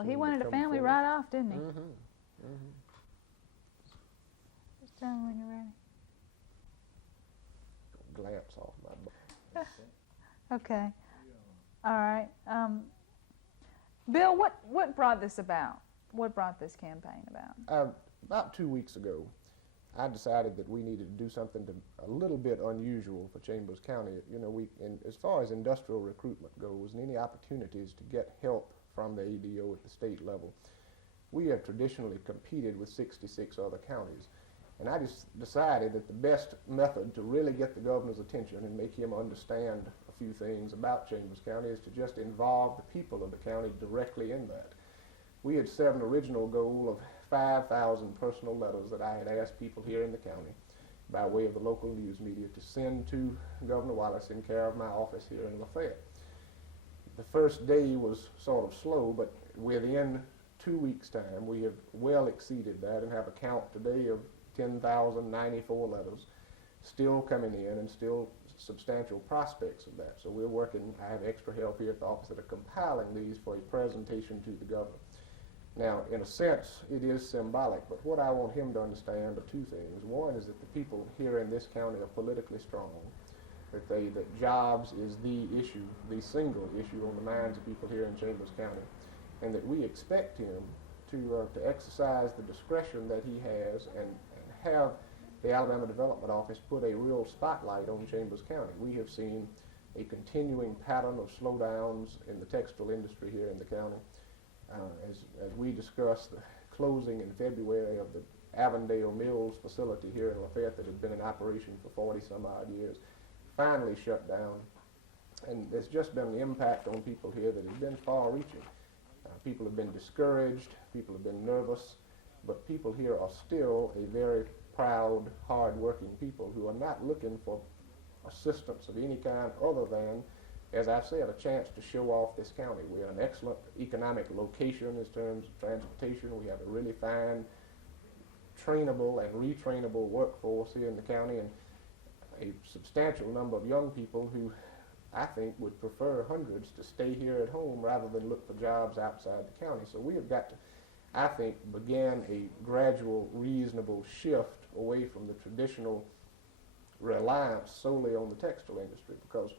Well, he wanted a family right off, didn't he? Just tell me when you're ready. Glance off my book. Okay. All right. Bill, what brought this about? What brought this campaign about? About 2 weeks ago, I decided that we needed to do something a little bit unusual for Chambers County. You know, as far as industrial recruitment goes and any opportunities to get help from the ADO at the state level, we have traditionally competed with 66 other counties. And I just decided that the best method to really get the governor's attention and make him understand a few things about Chambers County is to just involve the people of the county directly in that. We had set an original goal of 5,000 personal letters that I had asked people here in the county by way of the local news media to send to Governor Wallace in care of my office here in Lafayette. The first day was sort of slow, but within 2 weeks' time we have well exceeded that and have a count today of 10,094 letters still coming in and still substantial prospects of that. So we're working, I have extra help here at the office that are compiling these for a presentation to the governor. Now, in a sense, it is symbolic, but what I want him to understand are two things. One is that the people here in this county are politically strong, that jobs is the issue, the single issue on the minds of people here in Chambers County, and that we expect him to exercise the discretion that he has and have the Alabama Development Office put a real spotlight on Chambers County. We have seen a continuing pattern of slowdowns in the textile industry here in the county. As we discussed, the closing in February of the Avondale Mills facility here in Lafayette that had been in operation for 40-some odd years finally shut down. And there's just been an impact on people here that has been far-reaching. People have been discouraged, people have been nervous, but people here are still a very proud, hard-working people who are not looking for assistance of any kind other than, as I've said, a chance to show off this county. We're an excellent economic location in terms of transportation. We have a really fine, trainable and retrainable workforce here in the county, and a substantial number of young people who I think would prefer hundreds to stay here at home rather than look for jobs outside the county. So we have got to, I think, begin a gradual, reasonable shift away from the traditional reliance solely on the textile industry, because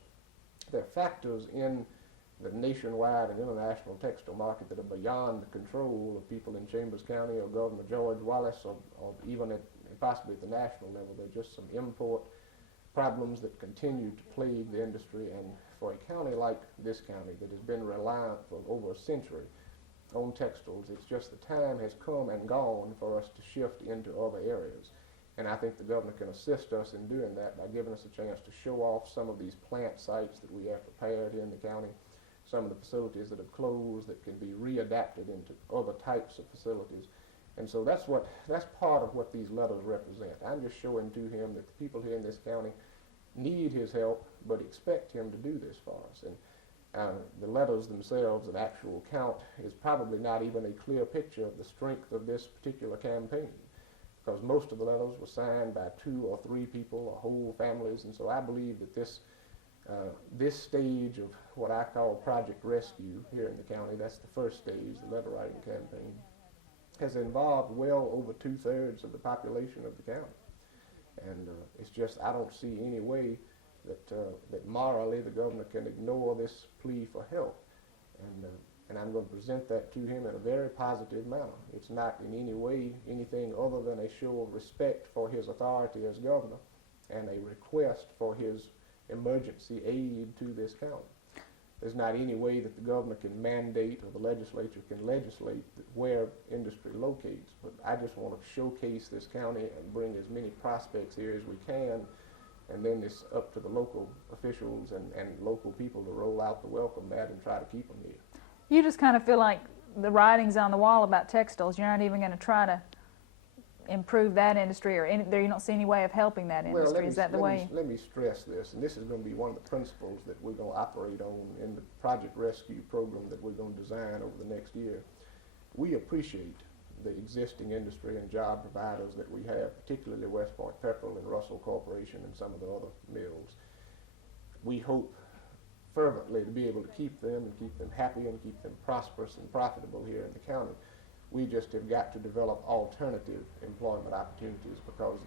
there are factors in the nationwide and international textile market that are beyond the control of people in Chambers County or Governor George Wallace or even possibly at the national level. There are just some import problems that continue to plague the industry, and for a county like this county that has been reliant for over a century on textiles, it's just the time has come and gone for us to shift into other areas. And I think the governor can assist us in doing that by giving us a chance to show off some of these plant sites that we have prepared here in the county, some of the facilities that have closed that can be readapted into other types of facilities. And so that's part of what these letters represent. I'm just showing to him that the people here in this county need his help, but expect him to do this for us. And the letters themselves, an actual count, is probably not even a clear picture of the strength of this particular campaign, because most of the letters were signed by 2 or 3 people or whole families. And so I believe that this stage of what I call Project Rescue here in the county, that's the first stage, the letter writing campaign, has involved well over 2/3 of the population of the county. And it's just, I don't see any way that morally the governor can ignore this plea for help. And I'm going to present that to him in a very positive manner. It's not in any way anything other than a show of respect for his authority as governor and a request for his emergency aid to this county. There's not any way that the governor can mandate or the legislature can legislate where industry locates, but I just want to showcase this county and bring as many prospects here as we can, and then it's up to the local officials and local people to roll out the welcome mat and try to keep them here. You just kind of feel like the writing's on the wall about textiles. You're not even going to try to improve that industry, or you don't see any way of helping that industry. Is that the way? Let me stress this, and this is going to be one of the principles that we're going to operate on in the Project Rescue program that we're going to design over the next year. We appreciate the existing industry and job providers that we have, particularly West Point Pepperell and Russell Corporation and some of the other mills. We hope fervently to be able to keep them and keep them happy and keep them prosperous and profitable here in the county. We just have got to develop alternative employment opportunities because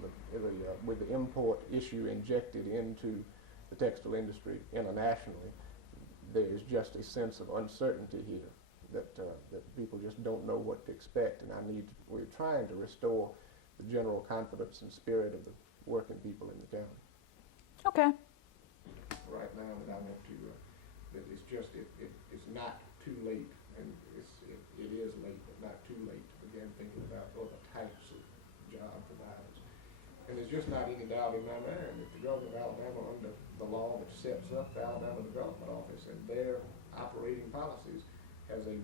with the import issue injected into the textile industry internationally, there is just a sense of uncertainty here that people just don't know what to expect, and we're trying to restore the general confidence and spirit of the working people in the county. Okay. Right now, that I want to, that it's not too late, and it is late, but not too late to begin thinking about other types of job providers. And there's just not any doubt in my mind that the governor of Alabama, under the law that sets up the Alabama Development Office and their operating policies, has a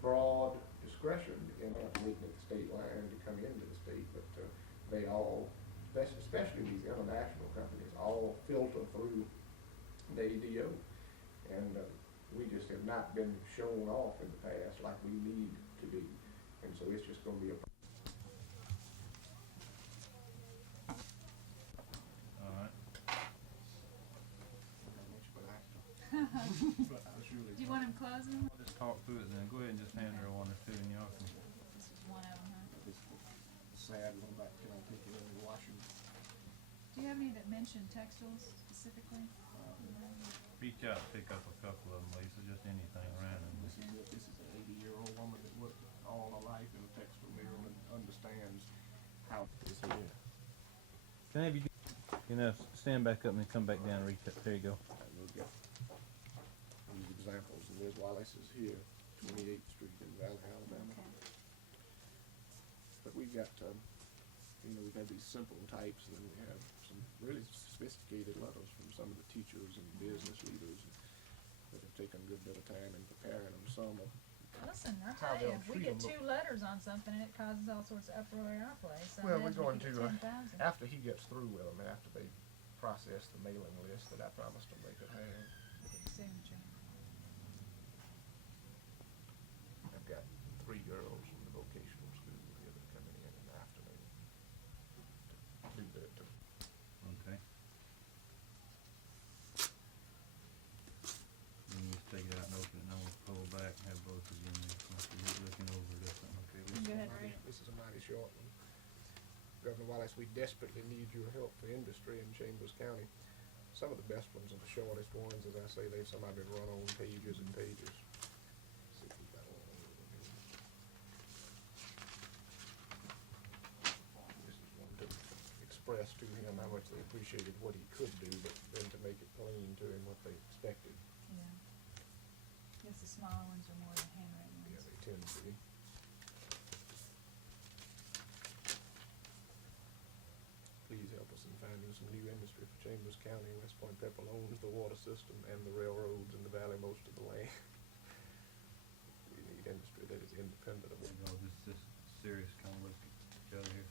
broad discretion in meeting at the state line to come into the state, but they all, especially these international companies, all filter through the ADO. And we just have not been shown off in the past like we need to be. And so it's just going to be a Do you want him closing? I'll just talk through it then. Go ahead and just hand her one or two and y'all can. This is one of them, huh? This sad one about can I take it in the washroom? Do you have any that mention textiles specifically? Reach out, pick up a couple of them, Lisa, just anything random. This is an 80-year-old woman that worked all her life in a textile mill and understands how this is. Can I have you, stand back up and then come back down and reach up. There you go. We'll get these examples, and Liz Wallace is here, 28th Street in Valley, Alabama. Okay. But we've got, we've had these simple types, and then we have some really sophisticated letters from some of the teachers and business leaders that have taken a good bit of time in preparing them. Some of Listen, I how tell you, they'll if we treat get 'em. two letters on something and it causes all sorts of uproar in our place, so Well, we're imagine going if you to, get 10,000. after he gets through with them, after they process the mailing list that I promised them they could have. Signature. I've got 3 girls from the vocational school here that are coming in the afternoon to do that too. Okay. Then you just take it out and open it, and I'm gonna pull back and have both of you in there. Once you're looking over it or something, okay? You can go ahead and read it. This is a mighty short one. Governor Wallace, we desperately need your help for industry in Chambers County. Some of the best ones are the shortest ones, as I say, some have been run on pages and pages. See if we got one over here. This is one to express to him how much they appreciated what he could do, but then to make it plain to him what they expected. Yeah. Guess the smaller ones are more than handwritten Yeah, ones. they tend to be. Please help us in finding some new industry for Chambers County. West Point Pepper owns the water system and the railroads in the valley, most of the land. We need industry that is independent of You know, just serious kind of look at each other here.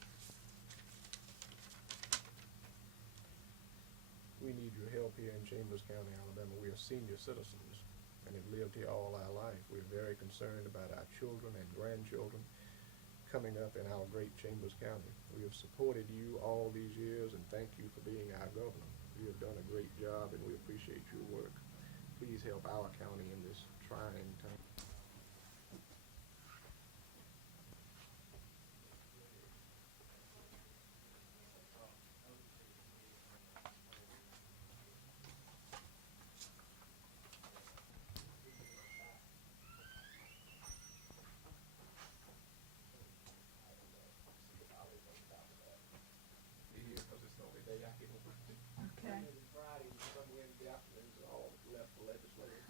We need your help here in Chambers County, Alabama. We are senior citizens and have lived here all our life. We are very concerned about our children and grandchildren coming up in our great Chambers County. We have supported you all these years, and thank you for being our governor. You have done a great job, and we appreciate your work. Please help our county in this trying time. Okay. Friday, some Wednesday afternoons, all left for legislative.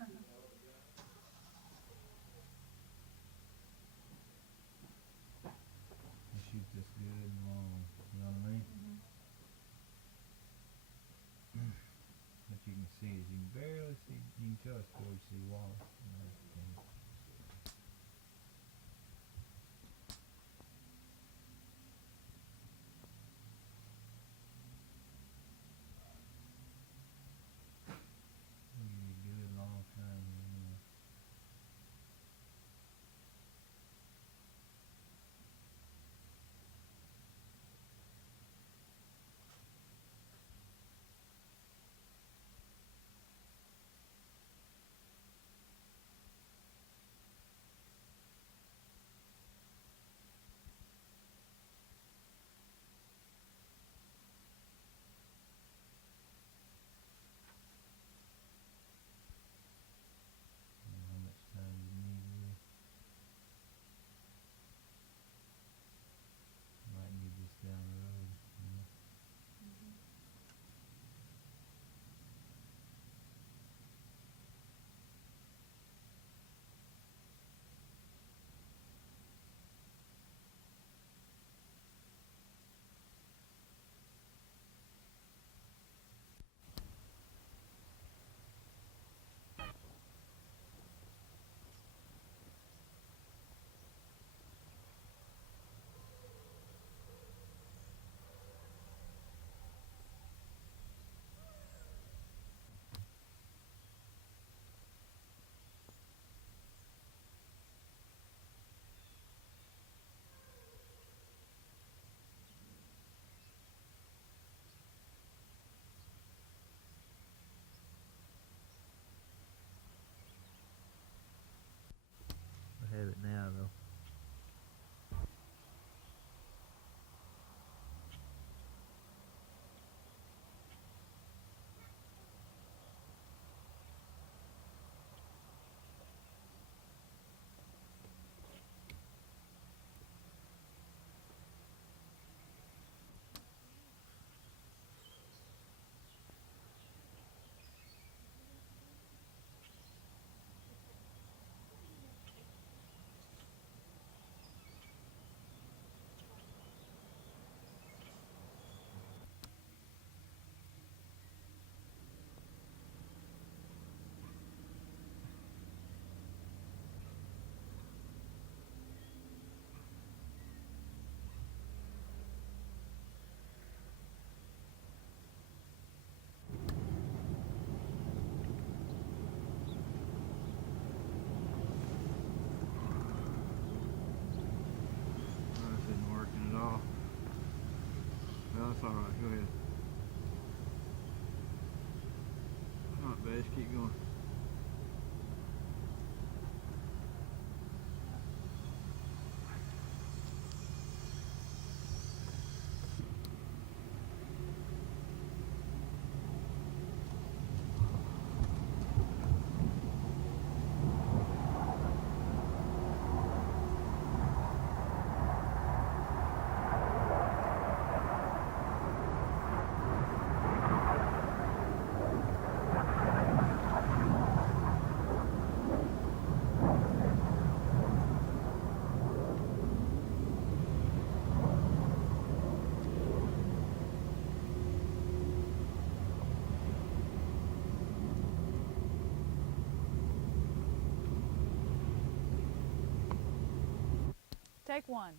Take one.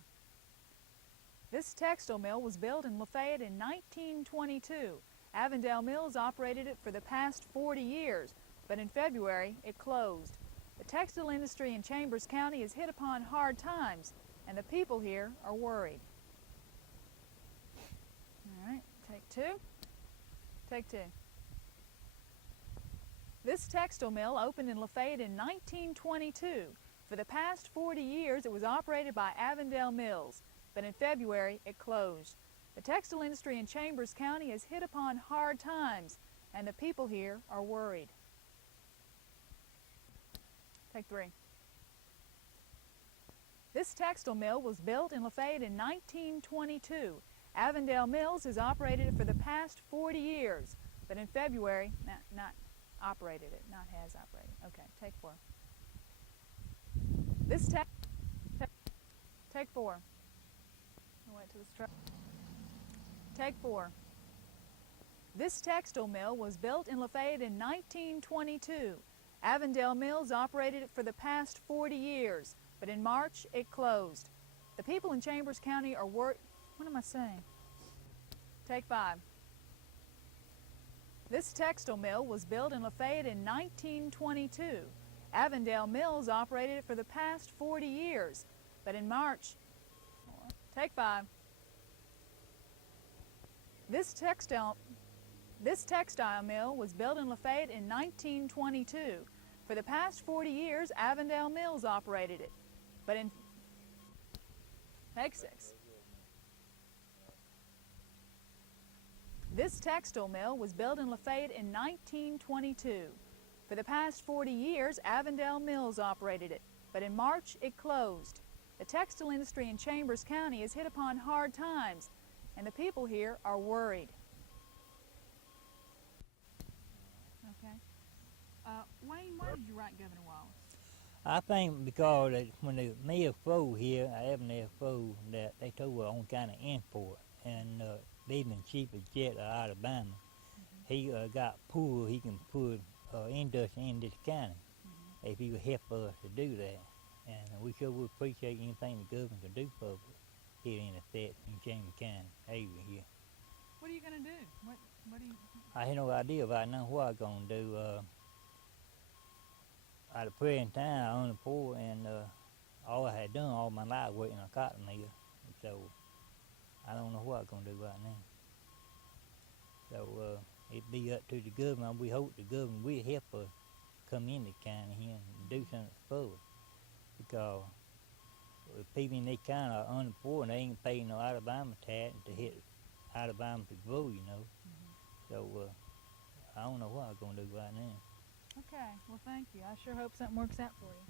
This textile mill was built in Lafayette in 1922. Avondale Mills operated it for the past 40 years, but in February it closed. The textile industry in Chambers County is hit upon hard times, and the people here are worried. All right, take two. Take two. This textile mill opened in Lafayette in 1922. For the past 40 years, it was operated by Avondale Mills, but in February, it closed. The textile industry in Chambers County is hit upon hard times, and the people here are worried. Take three. This textile mill was built in Lafayette in 1922. Avondale Mills has operated it for the past 40 years, but in February, not operated it, not has operated. Okay, take four. Take four. I'll wait till this truck. Take four. This textile mill was built in Lafayette in 1922. Avondale Mills operated it for the past 40 years, but in March it closed. The people in Chambers County are worried. What am I saying? Take five. This textile mill was built in Lafayette in 1922. Avondale Mills operated it for the past 40 years, but in March, take five. This textile mill was built in Lafayette in 1922. For the past 40 years, Avondale Mills operated it, but in, take six. This textile mill was built in Lafayette in 1922. For the past 40 years, Avondale Mills operated it, but in March it closed. The textile industry in Chambers County is hit upon hard times, and the people here are worried. Okay. Wayne, why did you write Governor Wallace? I think because that when the mill closed here, Avondale closed, that they told us on kind of import, and even cheaper jet out of Alabama. He got poor, he can put industry in this county if he would help us to do that. And we sure would appreciate anything the government can do for us here in effect in Chambers County area here. What are you going to do? What do you? I had no idea right now what I was going to do. At the present time, I own a poor, and all I had done all my life working a cotton mill, so I don't know what I was going to do right now. So it'd be up to the government. We hope the government will help us come in the county here and do something for us, because people in this county are unemployed and they ain't paying no Alabama tax to hit Alabama to grow, you know. So I don't know what I'm going to do right now. Okay, well thank you. I sure hope something works out for you.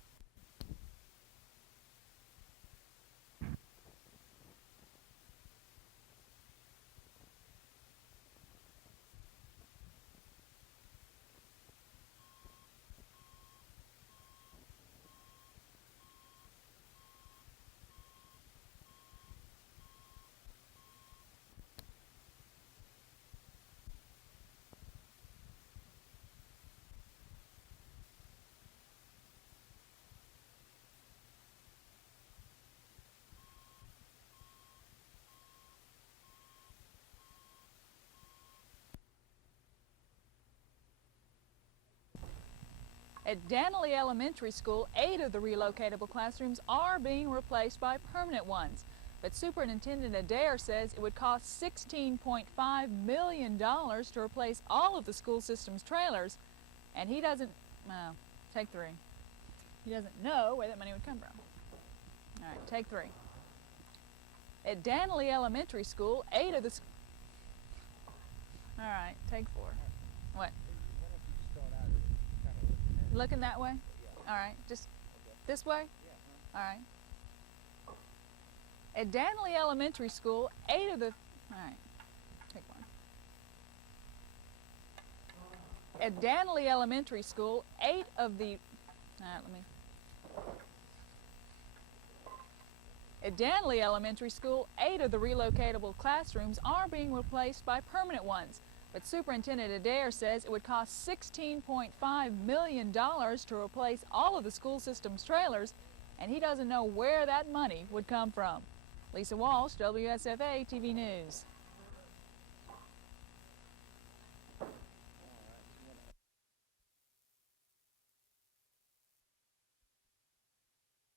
At Danley Elementary School, 8 of the relocatable classrooms are being replaced by permanent ones. But Superintendent Adair says it would cost $16.5 million to replace all of the school system's trailers, and he doesn't, well, take three. He doesn't know where that money would come from. All right, take three. At Danley Elementary School, 8 of the, all right, take four. What? Looking that way? All right, just this way? All right. At Danley Elementary School, 8 of the, all right, take one. At Danley Elementary School, 8 of the, all right, At Danley Elementary School, 8 of the relocatable classrooms are being replaced by permanent ones. But Superintendent Adair says it would cost $16.5 million to replace all of the school system's trailers, and he doesn't know where that money would come from. Lisa Walsh, WSFA TV News.